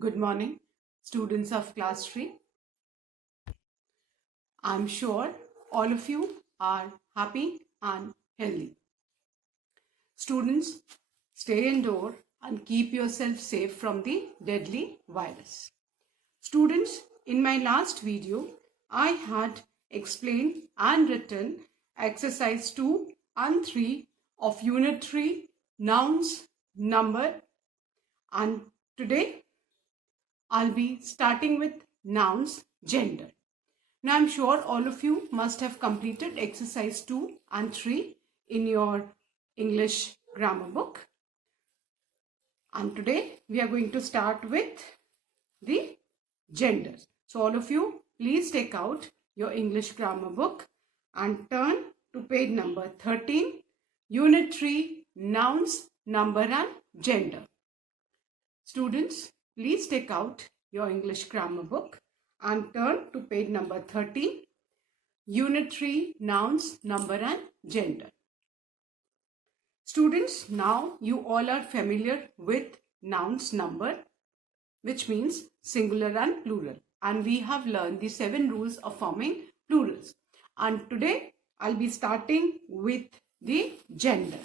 Good morning, students of class 3. I'm sure all of you are happy and healthy. Students, stay indoor and keep yourself safe from the deadly virus. Students, in my last video, I had explained and written exercise 2 and 3 of unit 3, nouns, number, and today I'll be starting with nouns, gender. Now I'm sure all of you must have completed exercise 2 and 3 in your English grammar book. And today we are going to start with the genders. So all of you, please take out your English grammar book and turn to page number 13, unit 3, nouns, number and gender. Students, please take out your English grammar book and turn to page number 13, unit 3, nouns, number and gender. Students, now you all are familiar with nouns, number, which means singular and plural. And we have learned the 7 rules of forming plurals. And today I'll be starting with the gender.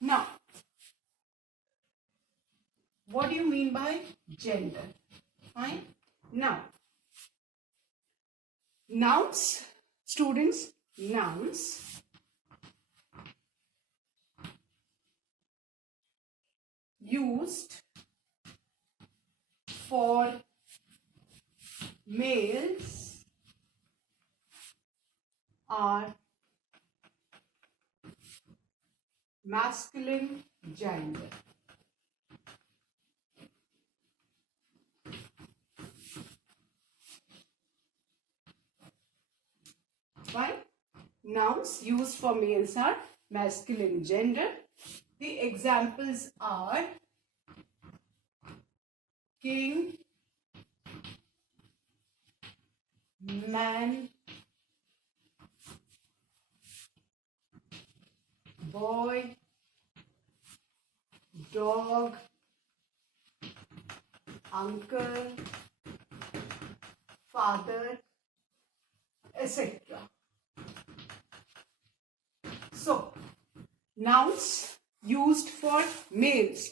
Now, what do you mean by gender? Fine. Now, nouns, students, nouns used for males are masculine gender. Fine. Nouns used for males are masculine gender. The examples are king, man, boy, dog, uncle, father, etc. So, nouns used for males.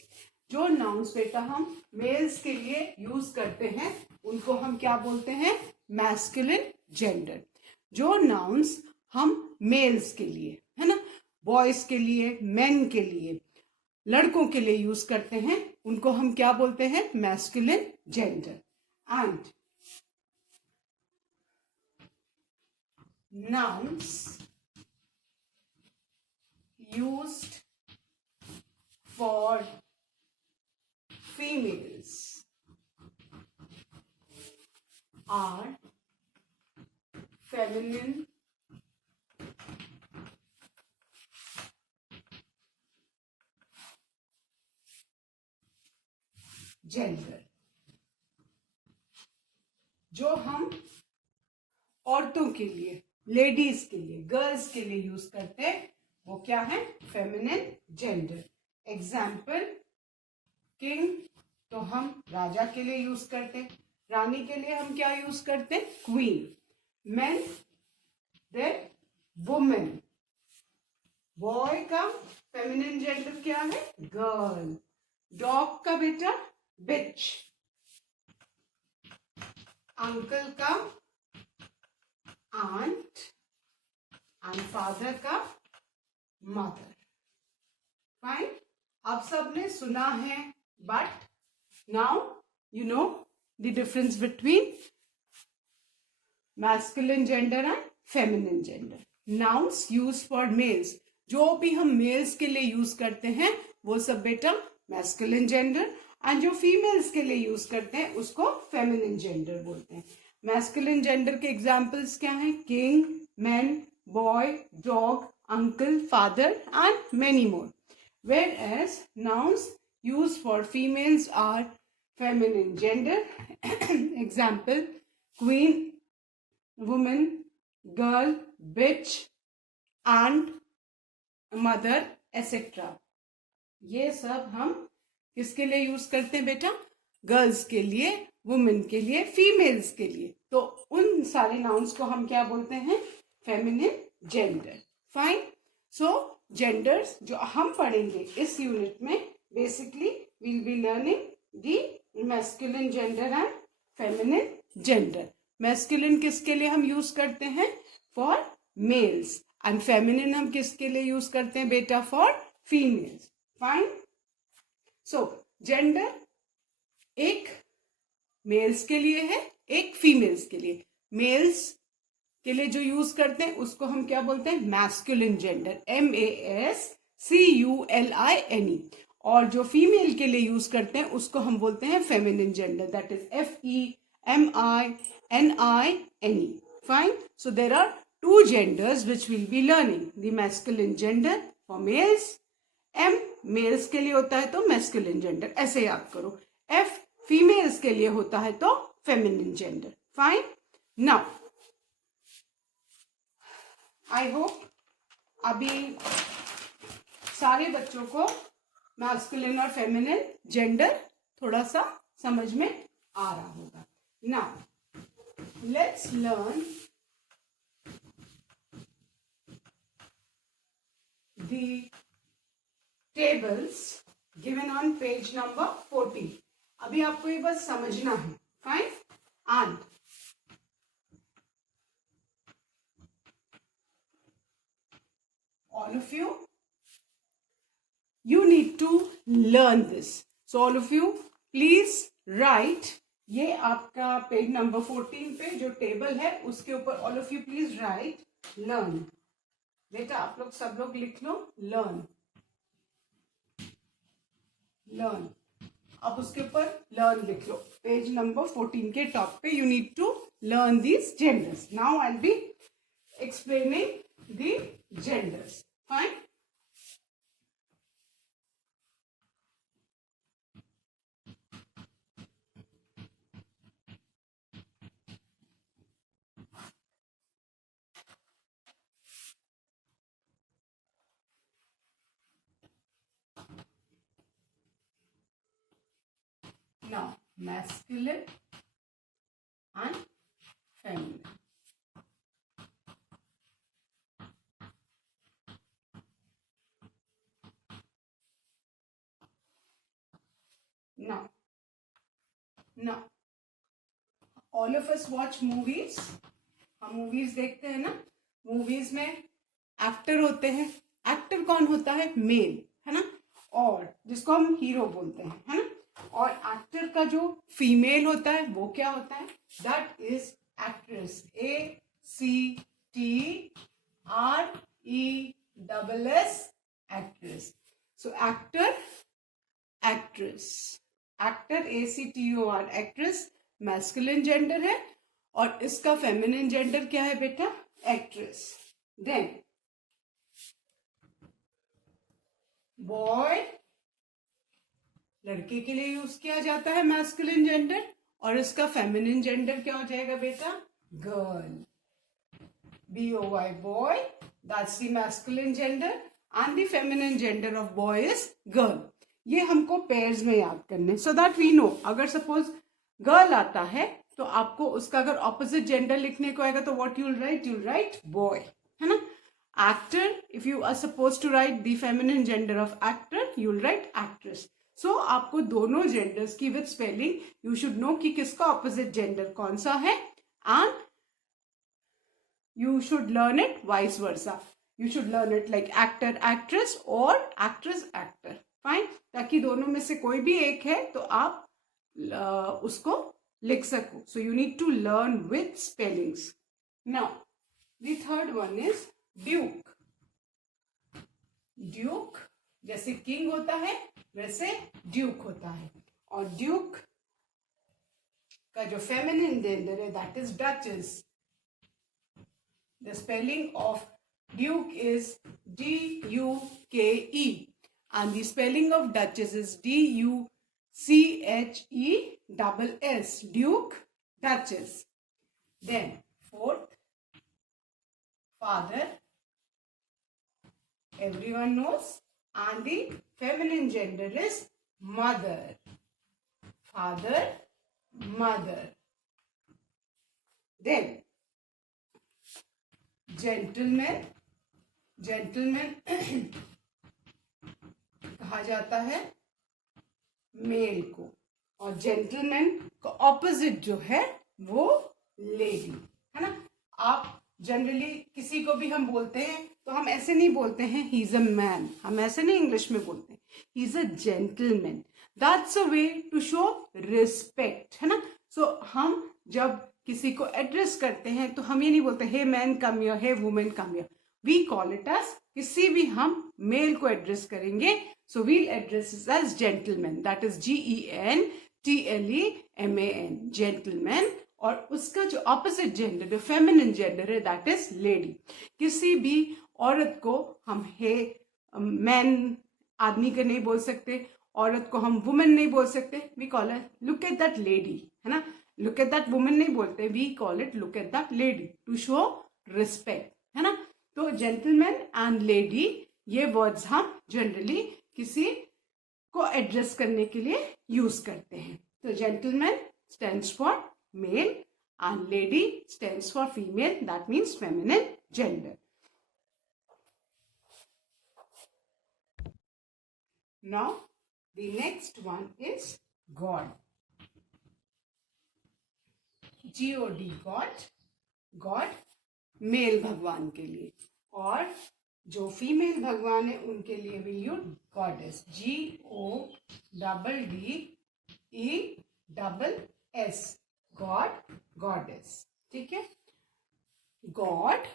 जो nouns बेटा हम males के लिए use करते हैं उनको हम क्या बोलते हैं? masculine gender. जो nouns हम males के लिए, है ना, boys के लिए, men के लिए, लड़कों के लिए यूज करते हैं उनको हम क्या बोलते हैं? masculine gender. And nouns used for females are feminine gender. जो हम औरतों के लिए, लेडीज के लिए, गर्ल्स के लिए यूज करते हैं वो क्या है? Feminine gender. एग्जाम्पल, किंग तो हम राजा के लिए यूज करते हैं, रानी के लिए हम क्या यूज करते हैं? Queen. Man, then women. Boy का फेमिनिन जेंडर क्या है? गर्ल. डॉग का बेटा बिच. अंकल का आंट एंड फादर का मदर. फाइन. आप सबने सुना है, but now you know the difference between masculine gender and feminine gender. Nouns used for males, जो भी हम males के लिए यूज करते हैं वो सब बेटा masculine gender, और जो females के लिए यूज करते हैं उसको feminine gender बोलते हैं. masculine gender के examples क्या हैं? king, man, boy, dog, uncle, father and many more. Whereas nouns used for females are feminine gender. Example, queen, woman, girl, bitch, aunt, mother, etc. ये सब हम किसके लिए यूज करते हैं बेटा? गर्ल्स के लिए, वुमेन के लिए, फीमेल्स के लिए। तो उन सारे नाउन्स को हम क्या बोलते हैं? Feminine gender. फाइन। सो जेंडर्स जो हम पढ़ेंगे इस यूनिट में, basically we'll be learning the masculine gender and feminine gender. Masculine किसके लिए हम यूज करते हैं? For males. And feminine हम किसके लिए यूज करते हैं बेटा? For females. Fine. So gender एक मेल्स के लिए है, एक फीमेल्स के लिए। मेल्स के लिए जो यूज करते हैं उसको हम क्या बोलते हैं? Masculine gender, MASCULINE। और जो फीमेल के लिए यूज करते हैं उसको हम बोलते हैं feminine gender, that is FEMININE। Fine. So there are two genders which we'll be learning. The masculine gender for males, M males के लिए होता है तो मैस्कुलिन जेंडर, ऐसे याद करो। F फीमेल्स के लिए होता है तो feminine gender. Fine. Now I hope अभी सारे बच्चों को मैस्कुलिन और फेमिनिन जेंडर थोड़ा सा समझ में आ रहा होगा। Now let's learn the tables given on page number 14. अभी आपको ये बस समझना है। Fine. And all of you need to learn this. So all of you please write, ये आपका पेज नंबर 14 पे जो टेबल है उसके ऊपर all of you please write learn. बेटा आप लोग सब लोग लिख लो लर्न, लर्न। अब उसके ऊपर लर्न लिख लो, पेज नंबर 14 के टॉप पे। You need to learn these genders. Now I will be explaining the genders. Fine. Now, masculine and feminine. Now, all of us watch movies. हम मूवीज देखते हैं ना। मूवीज में एक्टर होते हैं। एक्टर कौन होता है? मेल, है ना। और जिसको हम हीरो बोलते हैं, है ना। और एक्टर का जो फीमेल होता है वो क्या होता है? That is actress, ACTRESS, actress. So actor, actress, actor ACTOR, actress masculine gender है। और इसका फेमिनिन जेंडर क्या है बेटा? एक्ट्रेस। देन बॉय, लड़के के लिए यूज किया जाता है मैस्कुलिन जेंडर, और इसका फेमिनिन जेंडर क्या हो जाएगा बेटा? Girl, BOY, boy, that's the masculine gender, and the feminine gender of boy is girl. ये हमको पेयर्स में याद करने, सो दैट वी नो। अगर सपोज गर्ल आता है तो आपको उसका अगर ऑपोजिट जेंडर लिखने को आएगा तो what you'll write? You'll write boy, है ना। Actor, if you are suppose to write the feminine gender of actor, you'll write actress. So आपको दोनों जेंडर्स की with spelling you should know कि किसका ऑपोजिट जेंडर कौन सा है, and you should learn it vice versa. You should learn it like actor actress और actress actor. Fine. ताकि दोनों में से कोई भी एक है तो आप उसको लिख सको। So you need to learn with spellings. Now the third one is duke. Duke जैसे किंग होता है वैसे ड्यूक होता है। और ड्यूक का जो फेमिनिन जेंडर है that is duchess. The spelling of Duke is DUKE and the spelling of duchess is DUCHESS, Duke, Duchess. Then fourth, father, everyone knows, and the feminine gender is mother. father, mother. Then gentleman, gentleman कहा जाता है mail को, और gentleman का opposite जो है वो lady है ना। आप जनरली किसी को भी हम बोलते हैं तो हम ऐसे नहीं बोलते हैं ही इज अ मैन, हम ऐसे नहीं इंग्लिश में बोलते हैं, he is a gentleman. That's a way to show respect, है ना। सो हम जब किसी को एड्रेस करते हैं तो हम ये नहीं बोलते hey man come here, hey women come here, we call it as, किसी भी हम मेल को एड्रेस करेंगे so we'll address it as gentleman, that is GENTLEMAN, gentleman। और उसका जो ऑपोजिट जेंडर, जो फेमिनिन जेंडर है, दैट इज लेडी। किसी भी औरत को हम हे मैन आदमी का नहीं बोल सकते, औरत को हम वुमेन नहीं बोल सकते, we call it look at that lady, है ना। लुक एट दैट वुमेन नहीं बोलते, we call it look at that lady to show respect, है ना। तो जेंटलमैन एंड लेडी ये वर्ड्स हम जनरली किसी को एड्रेस करने के लिए यूज करते हैं। तो gentleman stands for male and lady stands for female, that means feminine gender. Now the next one is God, GOD, God. God male भगवान के लिए, और जो फीमेल भगवान है उनके लिए भी use goddess, GODDESS, God, goddess, ठीक है। गॉड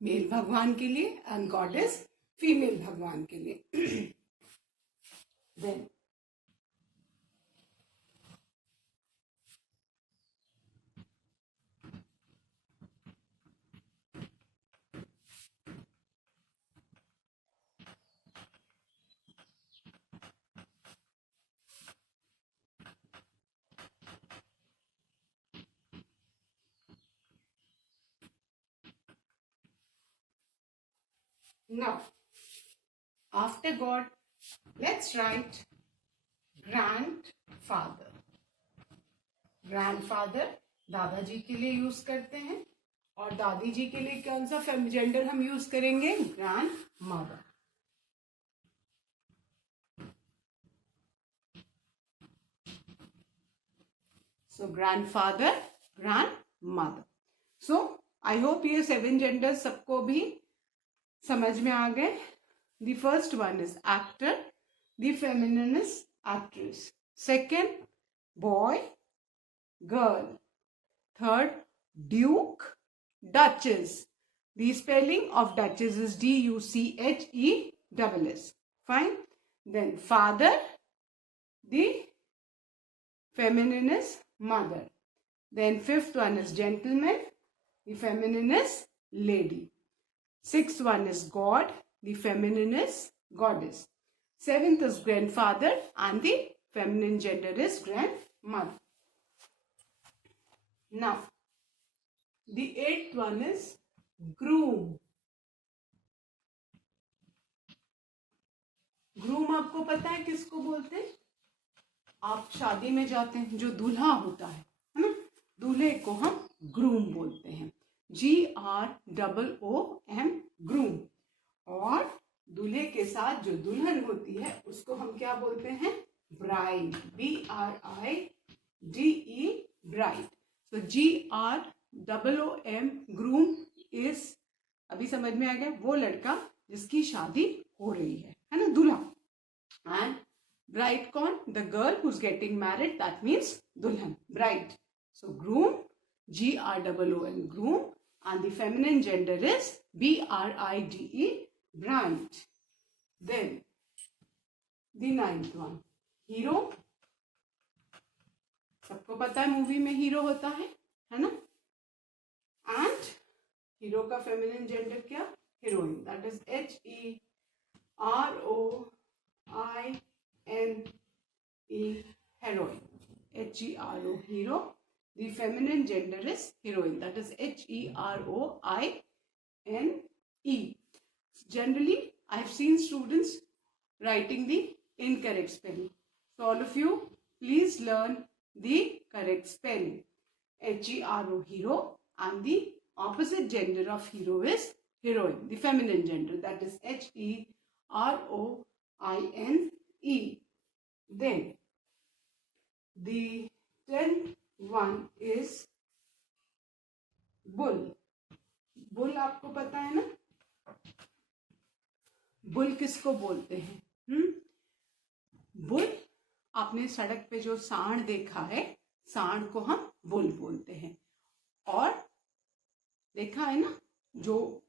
मेल भगवान के लिए एंड गॉडेस फीमेल भगवान के लिए। Then now after God let's write grandfather। Grandfather दादाजी के लिए यूज करते हैं, और दादी जी के लिए कौन सा जेंडर हम यूज करेंगे, grandmother. So grandfather, grandmother. So I hope ये 7 जेंडर सबको भी समझ में आ गए। The first one is actor, the feminine is actress, second boy, girl, third duke, duchess, the spelling of duchess is DUCHESS, fine. Then father, the feminine is mother. Then fifth one is gentleman, the feminine is lady. Sixth one is God, the feminine is goddess. Seventh is grandfather and the feminine gender is grandmother. Now, the eighth one is groom. Groom आपको पता है किसको बोलते हैं? आप शादी में जाते हैं, जो दूल्हा होता है ना, दूल्हे को हम ग्रूम बोलते हैं, GROOM, ग्रूम। और दूल्हे के साथ जो दुल्हन होती है उसको हम क्या बोलते हैं, ब्राइड, BRIDE, ब्राइड। तो GROOM, ग्रूम इज, अभी समझ में आ गया, वो लड़का जिसकी शादी हो रही है ना, दूल्हा। एंड bride कौन, the girl who's getting married, that means dulhan, bride। So groom, GROOM, groom, and the feminine gender is BRIDE, bride। Then the ninth one, hero। सबको पता है मूवी में हीरो होता है ना। एंड हीरो का feminine gender क्या, heroine, that is HEROINE, heroine, HERO, hero. The feminine gender is heroine, that is HEROINE। Generally, I have seen students writing the incorrect spelling. So all of you, please learn the correct spelling. Hero, hero, and the opposite gender of hero is heroine, the feminine gender, that is Heroine. Then the 10th one is bull. Bull आपको पता है ना, bull किसको बोलते हैं? Bull, आपने सड़क पे जो सांड देखा है, सांड को हम बुल बोलते हैं. और देखा है ना, जो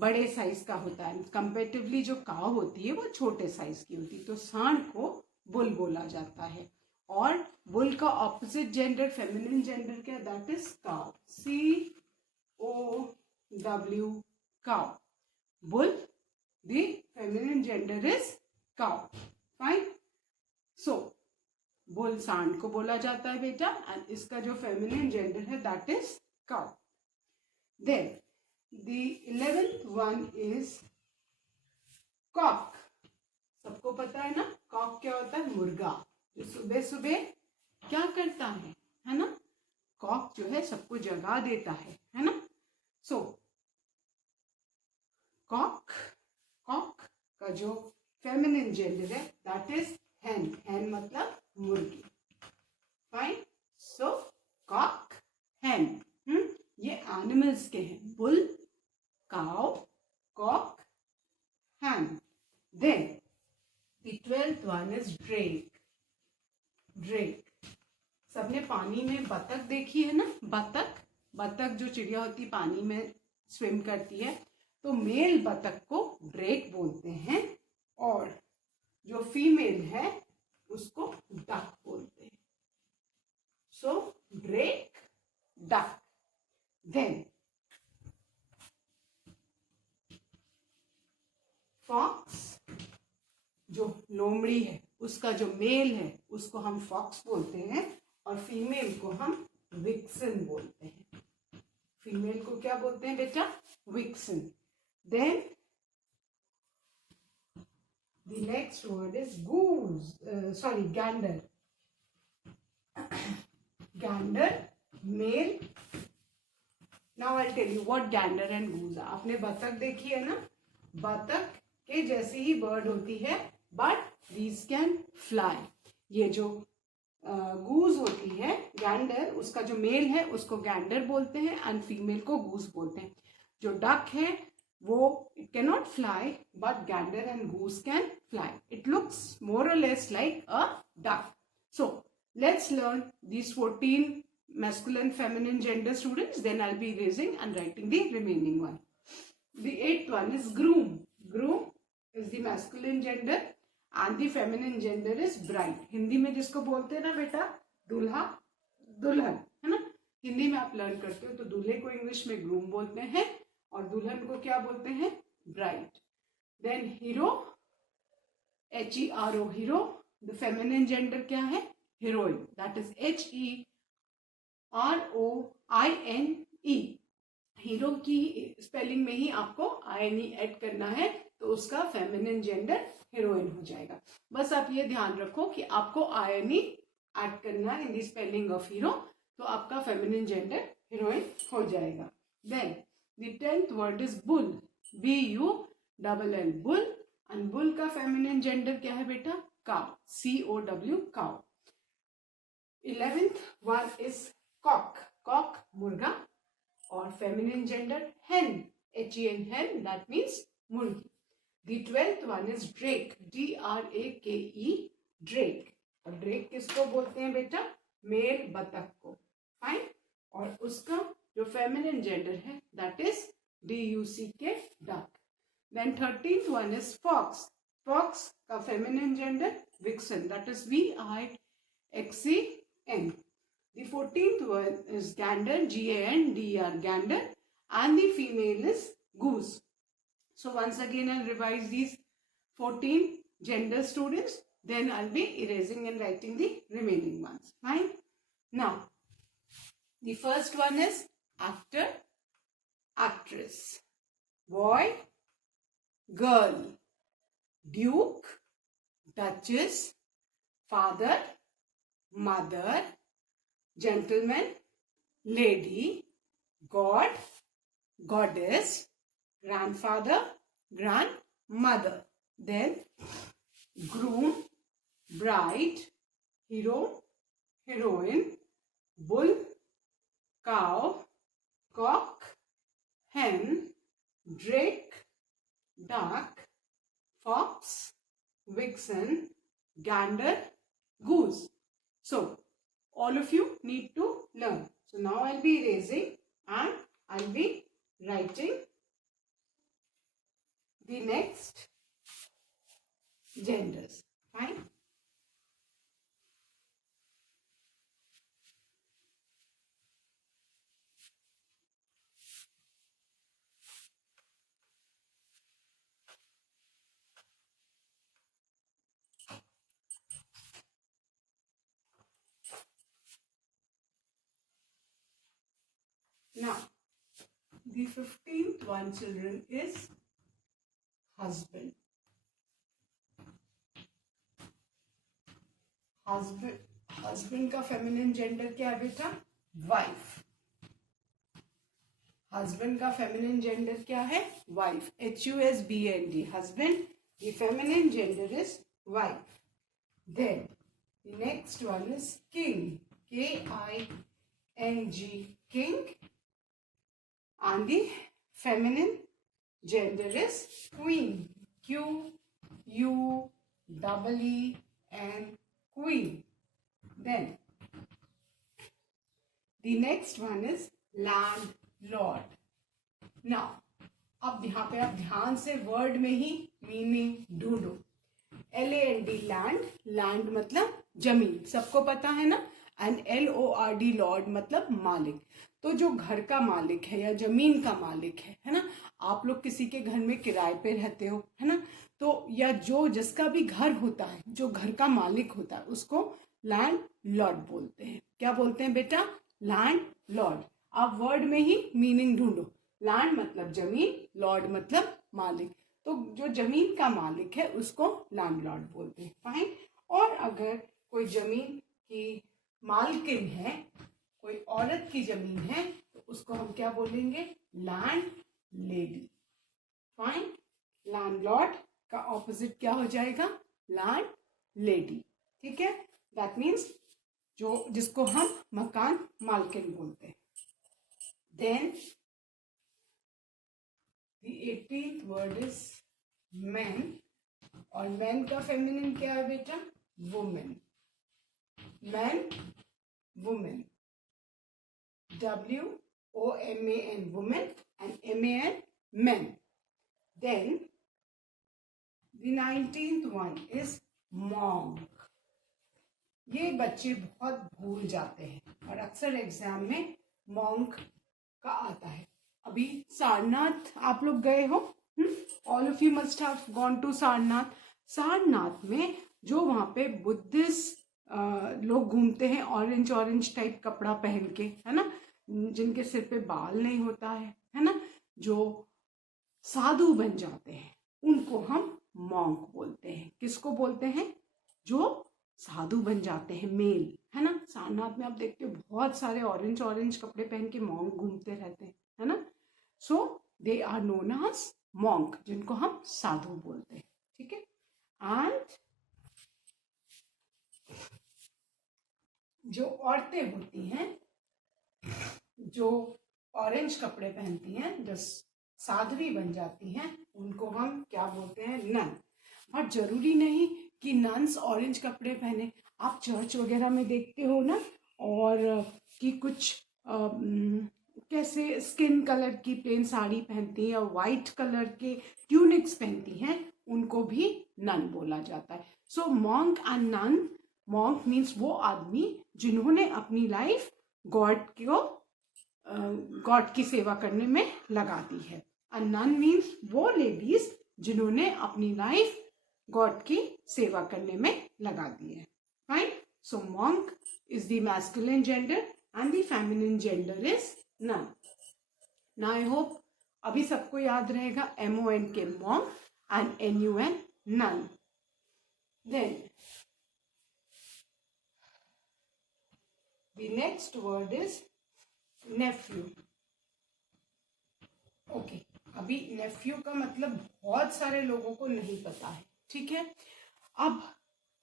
बड़े साइज का होता है, कंपेरेटिवली जो काव होती है वो छोटे साइज की होती है, तो सांड को बुल बोला जाता है. और बुल का ऑपोजिट जेंडर, फेमिनिन जेंडर क्या? दैट इज काव. COW, cow. Bull, the feminine gender is cow. Fine. So, bull सांड को बोला जाता है बेटा, and इसका जो feminine gender है that is cow. Then, the 11th one is cock. सबको पता है ना, cock क्या होता है? मुर्गा, जो सुबह सुबह क्या करता है ना? कॉक जो है सबको जगा देता है ना? सो कॉक का जो फेमिनिन जेंडर है दैट इज hen. hen मतलब मुर्गी. फाइन. So cock, hen. ये एनिमल्स के हैं. Bull, cow, cock, hen. Then the 12th one is drake. Drake, सबने पानी में बतख देखी है ना? बतख जो चिड़िया होती पानी में स्विम करती है, तो मेल बतख को ड्रेक बोलते हैं, और जो फीमेल है उसको डक बोलते हैं. सो ड्रेक, डक. देन फॉक्स, जो लोमड़ी है उसका जो मेल है उसको हम फॉक्स बोलते हैं, और फीमेल को हम विक्सन बोलते हैं. फीमेल को क्या बोलते हैं बेटा? Vixen. Then the next word is gander. Gander, male. Now I tell you what gander and goose. आपने बतख देखी है ना? बतख के जैसी ही बर्ड होती है, बट दीज कैन फ्लाई. ये जो गूज होती है, गैंडर, उसका जो मेल है उसको गैंडर बोलते हैं, एंड फीमेल को गूज बोलते हैं. जो डक है वो it can not fly, but gander and goose can fly. It looks more or less like a duck. So let's learn these 14 masculine, feminine gender students. Then I'll be erasing and writing the remaining one. The 8th one is groom. Groom is the masculine gender and the feminine gender is bride. Hindi में जिसको बोलते हैं ना बेटा दूल्हा, दुल्हन, है ना? हिंदी में आप लर्न करते हो तो दूल्हे को इंग्लिश में ग्रूम बोलते हैं, और दुल्हन को क्या बोलते हैं? Bride. Then hero, HERO, hero. The feminine gender क्या है? Heroine. That is HEROINE. Hero की स्पेलिंग में ही आपको INE ऐड करना है, तो उसका फेमिनिन जेंडर हीरोइन हो जाएगा. बस आप ये ध्यान रखो कि आपको INE ऐड करना है in the spelling of hero, तो आपका फेमिनिन जेंडर हीरोइन हो जाएगा. Then the 10th word is bull. BULL, bull. And bull का फेमिनिन जेंडर क्या है बेटा? Cow. COW, cow. 11th one is cock. Cock मुर्गा, और feminine gender hen, HEN, hen. That means मुर्गी. The 12th one is drake. DRAKE, drake. और drake किसको बोलते हैं बेटा? मेल बतख को. फाइन. और उसका जो फेमिनिन जेंडर है दैट इज DUCK, duck. Then 13th one is fox. Fox का feminine gender vixen, that is VIXEN. The 14th one is gander, GANDER, gander, and the female is goose. So once again I'll revise these 14 gender students, then I'll be erasing and writing the remaining ones. Fine. Now the first one is actor, actress. Boy, girl. Duke, duchess. Father, mother, gentleman, lady, god, goddess, grandfather, grandmother. Then groom, bride, hero, heroine, bull, cow, cock, hen, drake, duck, fox, vixen, gander, goose. So all of you need to learn. So now I'll be erasing and I'll be writing the next genders. Fine. Now, the 15th one, children, is husband. Husband का feminine gender क्या है बेटा? Wife. Husband का feminine gender क्या है? Wife. HUSBAND. Husband. The feminine gender is wife. Then the next one is king. KING. King. And the feminine gender is queen. QUEEN. Queen. Then the next one is landlord. Now अब यहाँ पे आप ध्यान से word में ही meaning ढूंढो. LAND, land. Land मतलब जमीन, सबको पता है ना. एंड LORD, लॉर्ड मतलब मालिक. तो जो घर का मालिक है या जमीन का मालिक है ना. आप लोग किसी के घर में किराए पे रहते हो, है ना. तो या जो जिसका भी घर होता है, जो घर का मालिक होता है, उसको लैंड लॉर्ड बोलते हैं. क्या बोलते हैं बेटा? Land Lord. आप वर्ड में ही मीनिंग ढूंढो. लैंड मतलब जमीन, लॉर्ड मतलब मालिक. तो जो जमीन का मालिक है उसको लैंडलॉर्ड बोलते हैं. फाइन. और अगर कोई जमीन की मालकिन है, कोई औरत की जमीन है, तो उसको हम क्या बोलेंगे? Land lady. फाइन. लैंडलॉर्ड का ऑपोजिट क्या हो जाएगा? Land lady. ठीक है. दैट मीन्स जो जिसको हम मकान मालकिन बोलते हैं. Then the 18th word is men. और men का फेमिनिन क्या है बेटा? women. men, women. WOMAN, women, and MAN, men. Then the 19th one is monk. ये बच्चे बहुत भूल जाते हैं और अक्सर एग्जाम में monk का आता है. अभी सारनाथ आप लोग गए हो. All of you must have gone to Sarnath. Sarnath में जो वहां पे बुद्धिस्ट लोग घूमते हैं ऑरेंज ऑरेंज टाइप कपड़ा पहन के, है ना, जिनके सिर पे बाल नहीं होता है ना, जो साधु बन जाते हैं, उनको हम मॉन्क बोलते हैं. किसको बोलते हैं? जो साधु बन जाते हैं, मेल, है ना. सारनाथ में आप देखते हो बहुत सारे ऑरेंज ऑरेंज कपड़े पहन के मॉन्क घूमते रहते हैं, है ना. So they are known as monk, जिनको हम साधु बोलते हैं. ठीक है. एंड जो औरतें होती हैं, जो ऑरेंज कपड़े पहनती हैं, जो साध्वी बन जाती हैं, उनको हम क्या बोलते हैं? नन. और जरूरी नहीं कि नन्स ऑरेंज कपड़े पहने. आप चर्च वगैरह में देखते हो ना, और कि कुछ कैसे स्किन कलर की प्लेन साड़ी पहनती हैं और वाइट कलर के ट्यूनिक्स पहनती हैं, उनको भी नन बोला जाता है. So monk and nun. Monk means वो आदमी जिन्होंने अपनी लाइफ गॉड की सेवा करने में लगा दी है. एंड नन मीन्स वो लेडीज जिन्होंने अपनी लाइफ गॉड की सेवा करने में लगा दी है. Fine. So monk is the masculine gender and the feminine gender is nun. Now I hope अभी सबको याद रहेगा MONK monk and NUN nun. Then The next word is nephew. Okay, अभी नेफ्यू का मतलब बहुत सारे लोगों को नहीं पता है, ठीक है। अब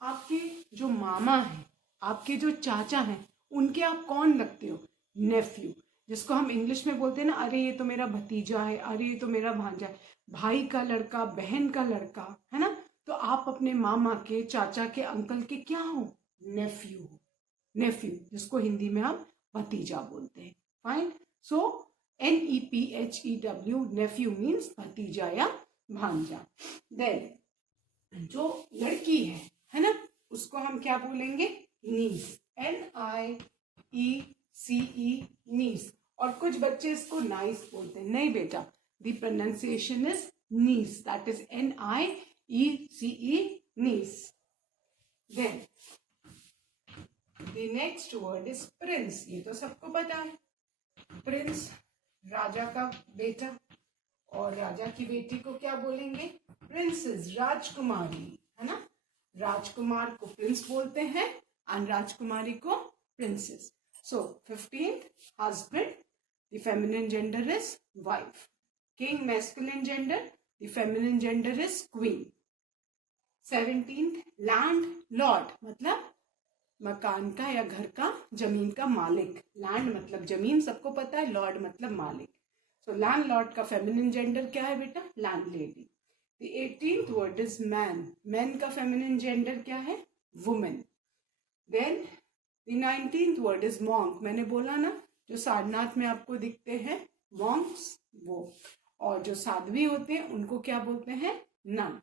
आपके जो मामा हैं, आपके जो चाचा हैं, उनके आप कौन लगते हो? नेफ्यू, जिसको हम इंग्लिश में बोलते हैं ना, अरे ये तो मेरा भतीजा है, अरे ये तो मेरा भांजा है, भाई का लड़का, बहन का लड़का, है ना। तो आप अपने मामा के, चाचा के, अंकल के क्या हो? नेफ्यू हो। नेफ्यू, जिसको हिंदी में हम भतीजा बोलते हैं। फाइन। सो NEPHEW, नेफ्यू मीन्स भतीजा या भांजा। देन जो लड़की है ना, उसको हम क्या बोलेंगे? नीस, NIECE, नीस। और कुछ बच्चे इसको नाइस बोलते हैं। नहीं बेटा, the pronunciation is niece, that is NIECE, niece. Then the next word is prince. ये तो सबको पता है, प्रिंस राजा का बेटा, और राजा की बेटी को क्या बोलेंगे? प्रिंसेस, राजकुमारी, है ना। राजकुमार को प्रिंस बोलते हैं और राजकुमारी को princess. So 15th, husband, the feminine gender is wife. King, masculine gender, the feminine gender is queen. 17th, land Lord, मतलब मकान का या घर का, जमीन का मालिक। लैंड मतलब जमीन, सबको पता है, लॉर्ड मतलब मालिक। सो लैंड लॉर्ड का फेमिनिन जेंडर क्या है बेटा? Landlady. The 18th word is man. Man का फेमिनिन जेंडर क्या है? Women. Then the 19th word is monk. मैंने बोला ना, जो सारनाथ में आपको दिखते हैं मॉन्क्स, वो। और जो साध्वी होते हैं उनको क्या बोलते हैं? Nun.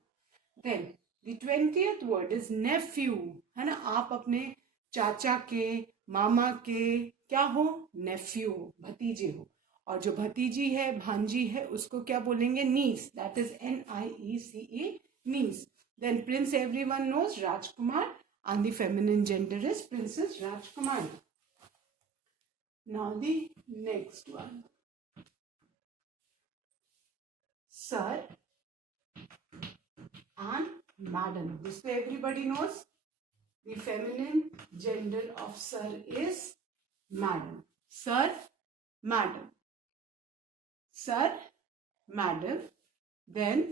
Then the 20th word is nephew, है ना। आप अपने चाचा के, मामा के क्या हो? नेफ्यू हो, भतीजे हो। और जो भतीजी है, भांजी है, उसको क्या बोलेंगे? Niece, that is NIECE, niece. Then prince, everyone knows, राजकुमार, and the feminine gender is Princess Rajkumari. Now the next one, sir and madam. This everybody knows. The feminine gender of sir is madam. Sir, madam. Sir, madam. Then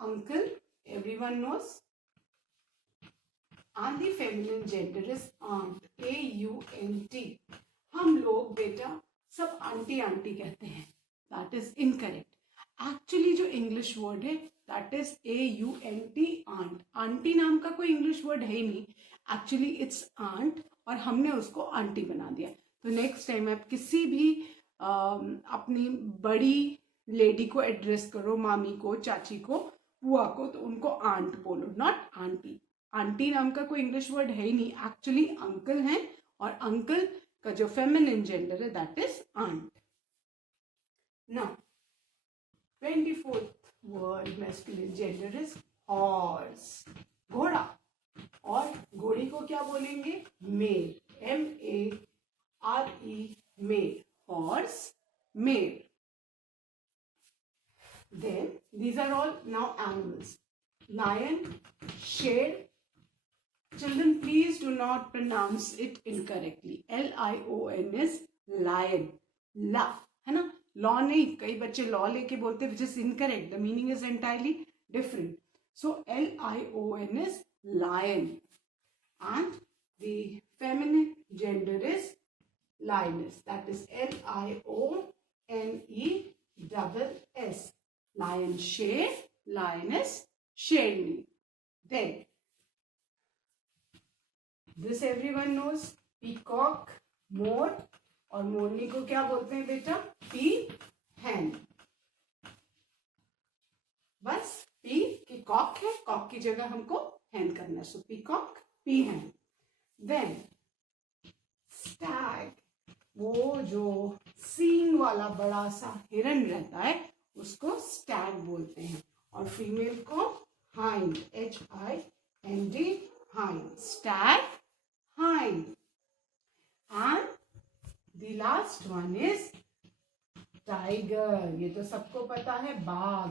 uncle, everyone knows. And the feminine gender is aunt, AUNT. हम लोग बेटा सब aunty aunty कहते हैं, that is incorrect. Actually जो English word है that is AUNT, aunt. Aunty नाम का कोई इंग्लिश वर्ड है ही नहीं, एक्चुअली इट्स आंट, और हमने उसको आंटी बना दिया। तो नेक्स्ट टाइम आप किसी भी अपनी बड़ी लेडी को एड्रेस करो, मामी को, चाची को, बुआ को, तो उनको आंट बोलो, नॉट आंटी। आंटी नाम का कोई इंग्लिश वर्ड है ही नहीं, एक्चुअली अंकल हैं, और अंकल का जो फेमिनिन जेंडर है that is aunt. Now 24th word masculine gender is horse, घोड़ा। और घोड़ी को क्या बोलेंगे? मेर, MARE, मेर, हॉर्स, मेर। Then these are all now animals. Lion, sher. Children, please do not pronounce it incorrectly. LION is lion. La, है ना, लॉ नहीं। कई बच्चे लॉ लेके बोलते हैं, which is incorrect. The meaning is entirely different. So LION is lion, and the feminine gender is lioness. That is LIONESS. Lion, sher, lioness, sherni. Then this everyone knows. Peacock, मोर, और मोरनी को क्या बोलते हैं बेटा? P हैन। बस P की Kock है, Kock की जगह हमको हैन करना है, सो पीकॉक, पी हैन। देन स्टैग, वो जो सींग वाला बड़ा सा हिरन रहता है उसको स्टैग बोलते हैं, और फीमेल को hind, HIND, hind, Stag, hind. And the last one is tiger. ये तो सबको पता है, बाघ,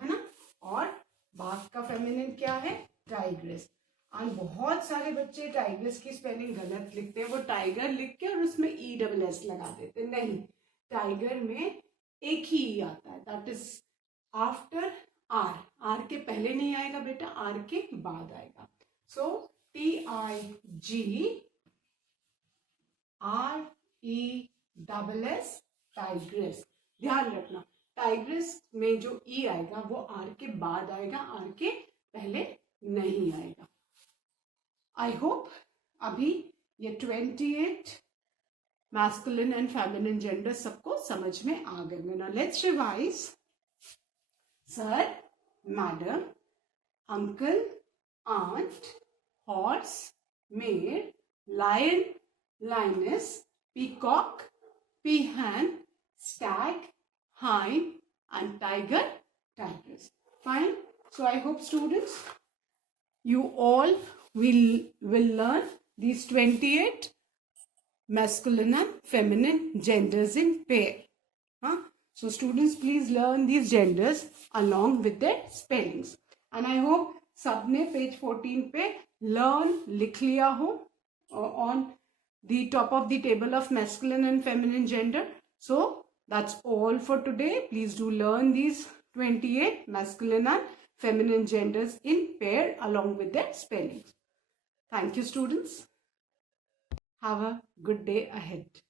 है ना। और बाघ का फेमिनिन क्या है? टाइग्रेस। और बहुत सारे बच्चे टाइग्रेस की स्पेलिंग गलत लिखते हैं, वो टाइगर लिख के और उसमें ESS लगा देते। नहीं, टाइगर में एक ही ई आता है, that is after R. R के पहले नहीं आएगा बेटा, आर के बाद आएगा। So TIGRESS, tigress. ध्यान रखना, टाइग्रेस में जो ई आएगा वो आर के बाद आएगा, आर के पहले नहीं आएगा। आई होप अभी ये 28 मैस्कुलिन एंड फेमिनिन जेंडर सबको समझ में आ गए। Now let's revise. Sir, madam, uncle, aunt, horse, maid, lion, lioness, peacock, peahen, stag, hind, and tiger, tigress. Fine. So I hope students, you all will learn these 28 masculine and feminine genders in pair. So students, please learn these genders along with their spellings. And I hope सबने page 14 पे learn लिख लिया हो on the top of the table of masculine and feminine gender. So that's all for today. Please do learn these 28 masculine and feminine genders in pair along with their spellings. Thank you, students. Have a good day ahead.